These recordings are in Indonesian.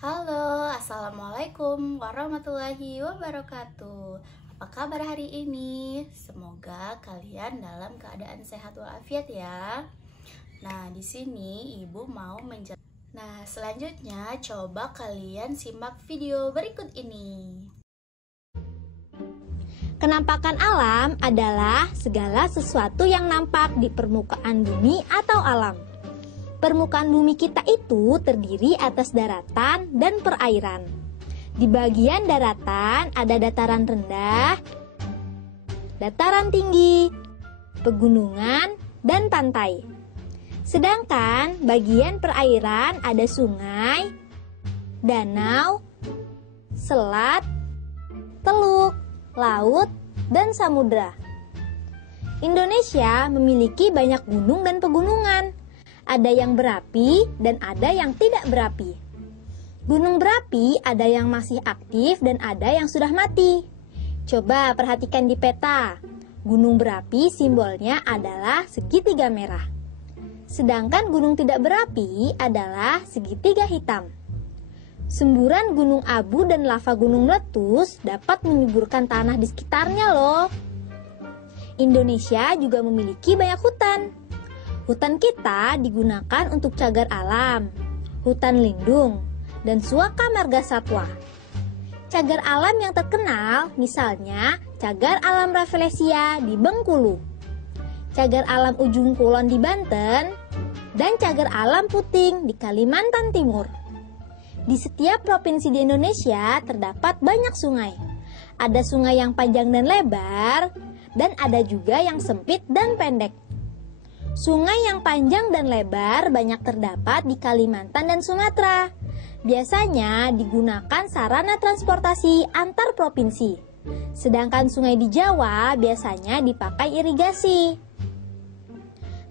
Halo, Assalamualaikum warahmatullahi wabarakatuh. Apa kabar hari ini? Semoga kalian dalam keadaan sehat walafiat ya. Nah, di sini Ibu mau menjelaskan. Nah, selanjutnya coba kalian simak video berikut ini. Kenampakan alam adalah segala sesuatu yang nampak di permukaan bumi atau alam. Permukaan bumi kita itu terdiri atas daratan dan perairan. Di bagian daratan ada dataran rendah, dataran tinggi, pegunungan, dan pantai. Sedangkan bagian perairan ada sungai, danau, selat, teluk, laut, dan samudra. Indonesia memiliki banyak gunung dan pegunungan. Ada yang berapi dan ada yang tidak berapi. Gunung berapi ada yang masih aktif dan ada yang sudah mati. Coba perhatikan di peta. Gunung berapi simbolnya adalah segitiga merah. Sedangkan gunung tidak berapi adalah segitiga hitam. Semburan gunung abu dan lava gunung meletus dapat menyuburkan tanah di sekitarnya loh. Indonesia juga memiliki banyak hutan. Hutan kita digunakan untuk cagar alam, hutan lindung, dan suaka marga satwa. Cagar alam yang terkenal misalnya cagar alam Rafflesia di Bengkulu, cagar alam Ujung Kulon di Banten, dan cagar alam Puting di Kalimantan Timur. Di setiap provinsi di Indonesia terdapat banyak sungai. Ada sungai yang panjang dan lebar, dan ada juga yang sempit dan pendek. Sungai yang panjang dan lebar banyak terdapat di Kalimantan dan Sumatera. Biasanya digunakan sarana transportasi antar provinsi. Sedangkan sungai di Jawa biasanya dipakai irigasi.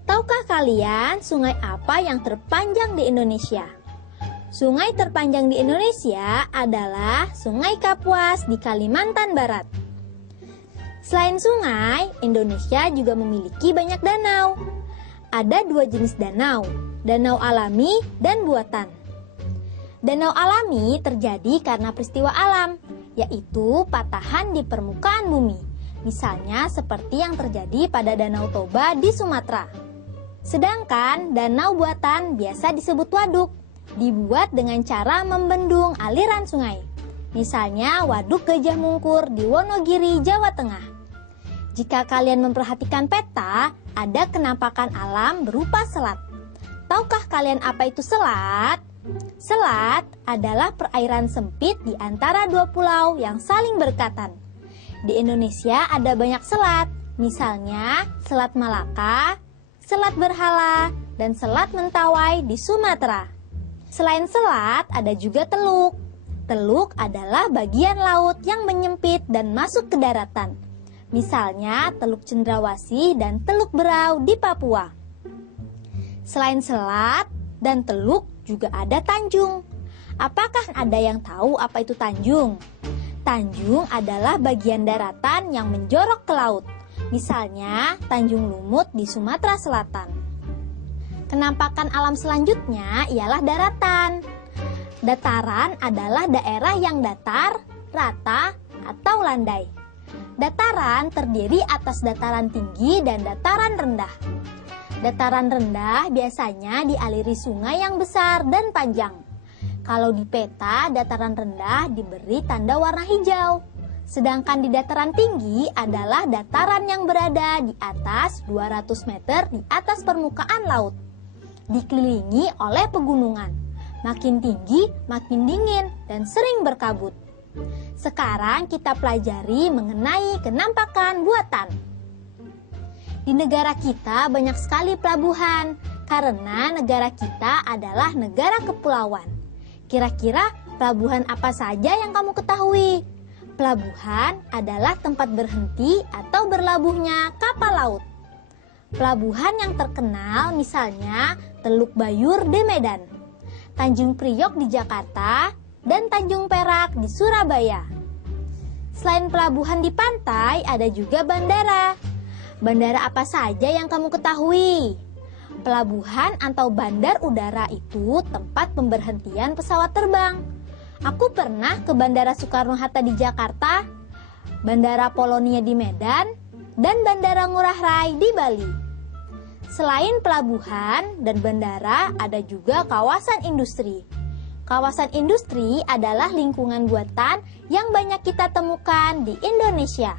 Tahukah kalian sungai apa yang terpanjang di Indonesia? Sungai terpanjang di Indonesia adalah Sungai Kapuas di Kalimantan Barat. Selain sungai, Indonesia juga memiliki banyak danau. Ada dua jenis danau, danau alami dan buatan. Danau alami terjadi karena peristiwa alam, yaitu patahan di permukaan bumi. Misalnya seperti yang terjadi pada Danau Toba di Sumatera. Sedangkan danau buatan biasa disebut waduk, dibuat dengan cara membendung aliran sungai. Misalnya Waduk Gajah Mungkur di Wonogiri, Jawa Tengah. Jika kalian memperhatikan peta, ada kenampakan alam berupa selat. Tahukah kalian apa itu selat? Selat adalah perairan sempit di antara dua pulau yang saling berdekatan. Di Indonesia ada banyak selat, misalnya Selat Malaka, Selat Berhala, dan Selat Mentawai di Sumatera. Selain selat, ada juga teluk. Teluk adalah bagian laut yang menyempit dan masuk ke daratan. Misalnya Teluk Cendrawasih dan Teluk Berau di Papua. Selain selat dan teluk juga ada tanjung. Apakah ada yang tahu apa itu tanjung? Tanjung adalah bagian daratan yang menjorok ke laut. Misalnya Tanjung Lumut di Sumatera Selatan. Kenampakan alam selanjutnya ialah daratan. Dataran adalah daerah yang datar, rata, atau landai. Dataran terdiri atas dataran tinggi dan dataran rendah. Dataran rendah biasanya dialiri sungai yang besar dan panjang. Kalau di peta, dataran rendah diberi tanda warna hijau. Sedangkan di dataran tinggi adalah dataran yang berada di atas 200 meter di atas permukaan laut. Dikelilingi oleh pegunungan. Makin tinggi, makin dingin, dan sering berkabut. Sekarang kita pelajari mengenai kenampakan buatan. Di negara kita banyak sekali pelabuhan, karena negara kita adalah negara kepulauan. Kira-kira pelabuhan apa saja yang kamu ketahui? Pelabuhan adalah tempat berhenti atau berlabuhnya kapal laut. Pelabuhan yang terkenal misalnya Teluk Bayur di Medan, Tanjung Priok di Jakarta, dan Tanjung Perak di Surabaya. Selain pelabuhan di pantai, ada juga bandara. Bandara apa saja yang kamu ketahui? Pelabuhan atau bandar udara itu tempat pemberhentian pesawat terbang. Aku pernah ke Bandara Soekarno-Hatta di Jakarta, Bandara Polonia di Medan, dan Bandara Ngurah Rai di Bali. Selain pelabuhan dan bandara, ada juga kawasan industri. Kawasan industri adalah lingkungan buatan yang banyak kita temukan di Indonesia.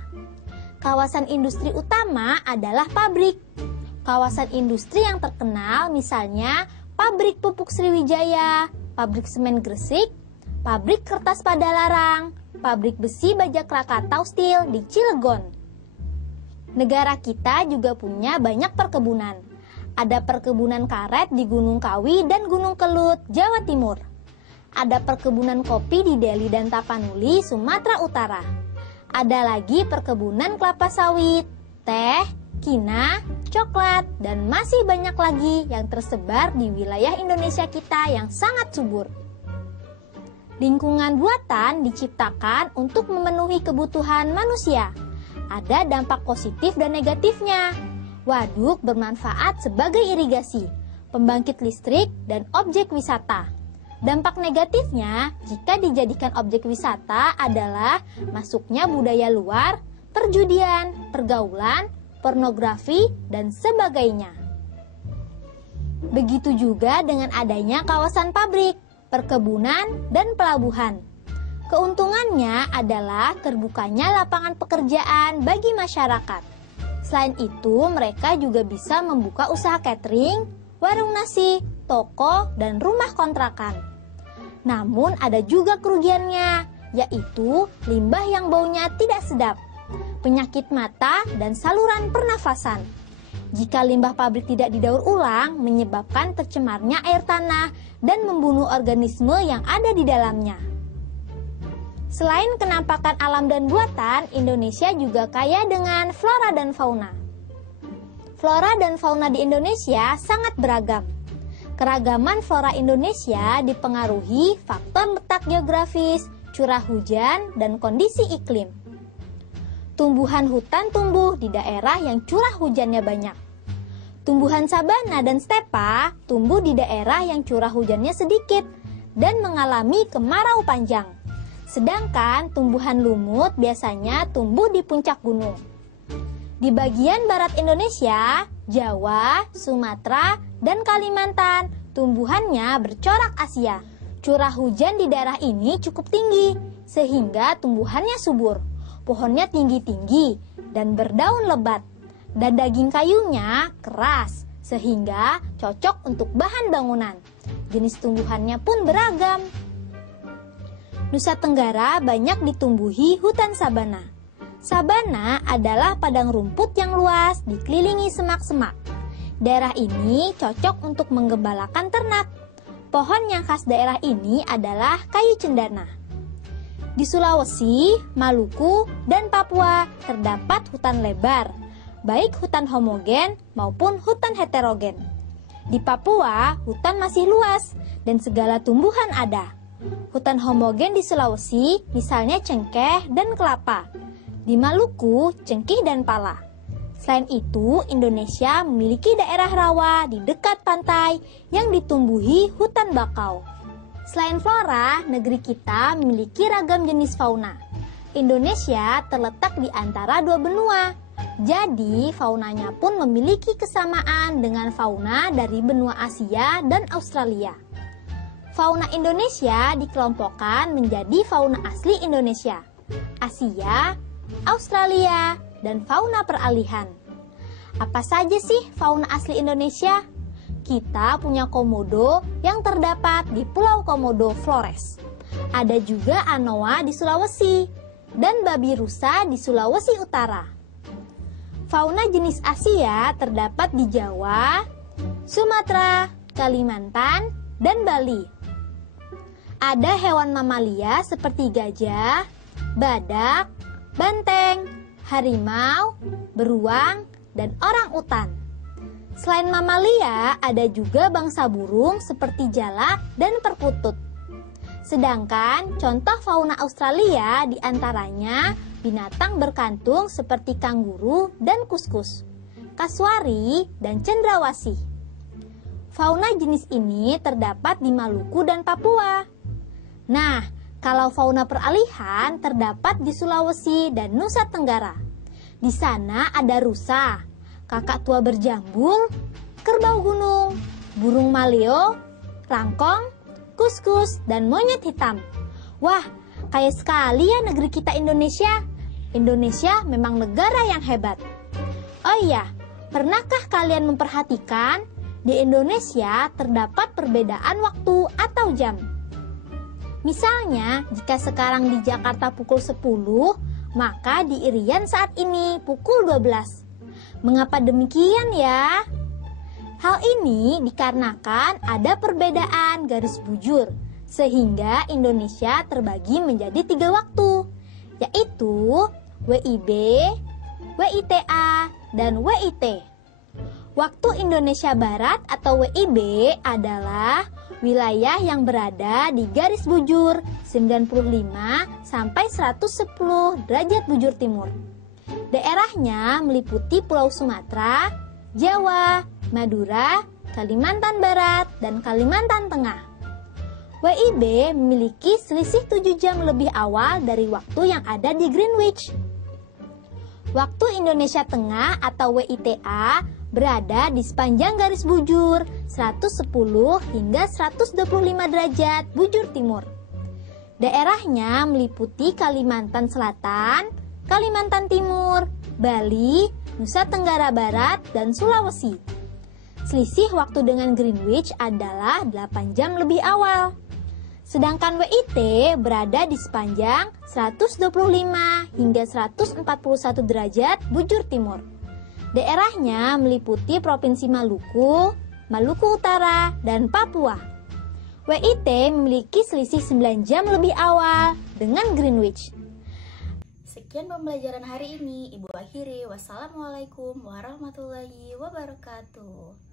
Kawasan industri utama adalah pabrik. Kawasan industri yang terkenal misalnya pabrik pupuk Sriwijaya, pabrik semen Gresik, pabrik kertas Padalarang, pabrik besi Bajak Krakatau Steel di Cilegon. Negara kita juga punya banyak perkebunan. Ada perkebunan karet di Gunung Kawi dan Gunung Kelut, Jawa Timur. Ada perkebunan kopi di Deli dan Tapanuli, Sumatera Utara. Ada lagi perkebunan kelapa sawit, teh, kina, coklat, dan masih banyak lagi yang tersebar di wilayah Indonesia kita yang sangat subur. Lingkungan buatan diciptakan untuk memenuhi kebutuhan manusia. Ada dampak positif dan negatifnya. Waduk bermanfaat sebagai irigasi, pembangkit listrik, dan objek wisata. Dampak negatifnya jika dijadikan objek wisata adalah masuknya budaya luar, perjudian, pergaulan, pornografi, dan sebagainya. Begitu juga dengan adanya kawasan pabrik, perkebunan, dan pelabuhan. Keuntungannya adalah terbukanya lapangan pekerjaan bagi masyarakat. Selain itu, mereka juga bisa membuka usaha catering, warung nasi, toko, dan rumah kontrakan. Namun ada juga kerugiannya, yaitu limbah yang baunya tidak sedap, penyakit mata, dan saluran pernafasan. Jika limbah pabrik tidak didaur ulang, menyebabkan tercemarnya air tanah dan membunuh organisme yang ada di dalamnya. Selain kenampakan alam dan buatan, Indonesia juga kaya dengan flora dan fauna. Flora dan fauna di Indonesia sangat beragam. Keragaman flora Indonesia dipengaruhi faktor letak geografis, curah hujan, dan kondisi iklim. Tumbuhan hutan tumbuh di daerah yang curah hujannya banyak. Tumbuhan sabana dan stepa tumbuh di daerah yang curah hujannya sedikit dan mengalami kemarau panjang. Sedangkan tumbuhan lumut biasanya tumbuh di puncak gunung. Di bagian barat Indonesia, Jawa, Sumatera, dan Kalimantan, tumbuhannya bercorak Asia. Curah hujan di daerah ini cukup tinggi, sehingga tumbuhannya subur. Pohonnya tinggi-tinggi dan berdaun lebat, dan daging kayunya keras, sehingga cocok untuk bahan bangunan. Jenis tumbuhannya pun beragam. Nusa Tenggara banyak ditumbuhi hutan sabana. Sabana adalah padang rumput yang luas dikelilingi semak-semak. Daerah ini cocok untuk menggembalakan ternak. Pohon yang khas daerah ini adalah kayu cendana. Di Sulawesi, Maluku, dan Papua terdapat hutan lebar, baik hutan homogen maupun hutan heterogen. Di Papua, hutan masih luas dan segala tumbuhan ada. Hutan homogen di Sulawesi, misalnya cengkeh dan kelapa. Di Maluku, cengkih dan pala. Selain itu, Indonesia memiliki daerah rawa di dekat pantai yang ditumbuhi hutan bakau. Selain flora, negeri kita memiliki ragam jenis fauna. Indonesia terletak di antara dua benua, jadi faunanya pun memiliki kesamaan dengan fauna dari benua Asia dan Australia. Fauna Indonesia dikelompokkan menjadi fauna asli Indonesia, Asia, Australia, dan fauna peralihan. Apa saja sih fauna asli Indonesia? Kita punya komodo yang terdapat di Pulau Komodo Flores. Ada juga anoa di Sulawesi dan babi rusa di Sulawesi Utara. Fauna jenis Asia terdapat di Jawa, Sumatera, Kalimantan, dan Bali. Ada hewan mamalia seperti gajah, badak, banteng, harimau, beruang, dan orangutan. Selain mamalia, ada juga bangsa burung seperti jalak dan perkutut. Sedangkan contoh fauna Australia diantaranya binatang berkantung seperti kanguru dan kuskus, kasuari, dan cendrawasih. Fauna jenis ini terdapat di Maluku dan Papua. Nah, Kalau fauna peralihan terdapat di Sulawesi dan Nusa Tenggara. Di sana ada rusa, kakak tua berjambul, kerbau gunung, burung maleo, rangkong, kuskus, dan monyet hitam. Wah, kaya sekali ya negeri kita Indonesia. Indonesia memang negara yang hebat. Oh iya, pernahkah kalian memperhatikan di Indonesia terdapat perbedaan waktu atau jam? Misalnya, jika sekarang di Jakarta pukul 10, maka di Irian saat ini pukul 12. Mengapa demikian ya? Hal ini dikarenakan ada perbedaan garis bujur, sehingga Indonesia terbagi menjadi 3 waktu, yaitu WIB, WITA, dan WIT. Waktu Indonesia Barat atau WIB adalah wilayah yang berada di garis bujur 95 sampai 110 derajat bujur timur. Daerahnya meliputi Pulau Sumatera, Jawa, Madura, Kalimantan Barat, dan Kalimantan Tengah. WIB memiliki selisih 7 jam lebih awal dari waktu yang ada di Greenwich. Waktu Indonesia Tengah atau WITA berada di sepanjang garis bujur 110 hingga 125 derajat bujur timur. Daerahnya meliputi Kalimantan Selatan, Kalimantan Timur, Bali, Nusa Tenggara Barat, dan Sulawesi. Selisih waktu dengan Greenwich adalah 8 jam lebih awal. Sedangkan WIT berada di sepanjang 125 hingga 141 derajat bujur timur. Daerahnya meliputi Provinsi Maluku, Maluku Utara, dan Papua. WIT memiliki selisih 9 jam lebih awal dengan Greenwich. Sekian pembelajaran hari ini, Ibu akhiri. Wassalamualaikum warahmatullahi wabarakatuh.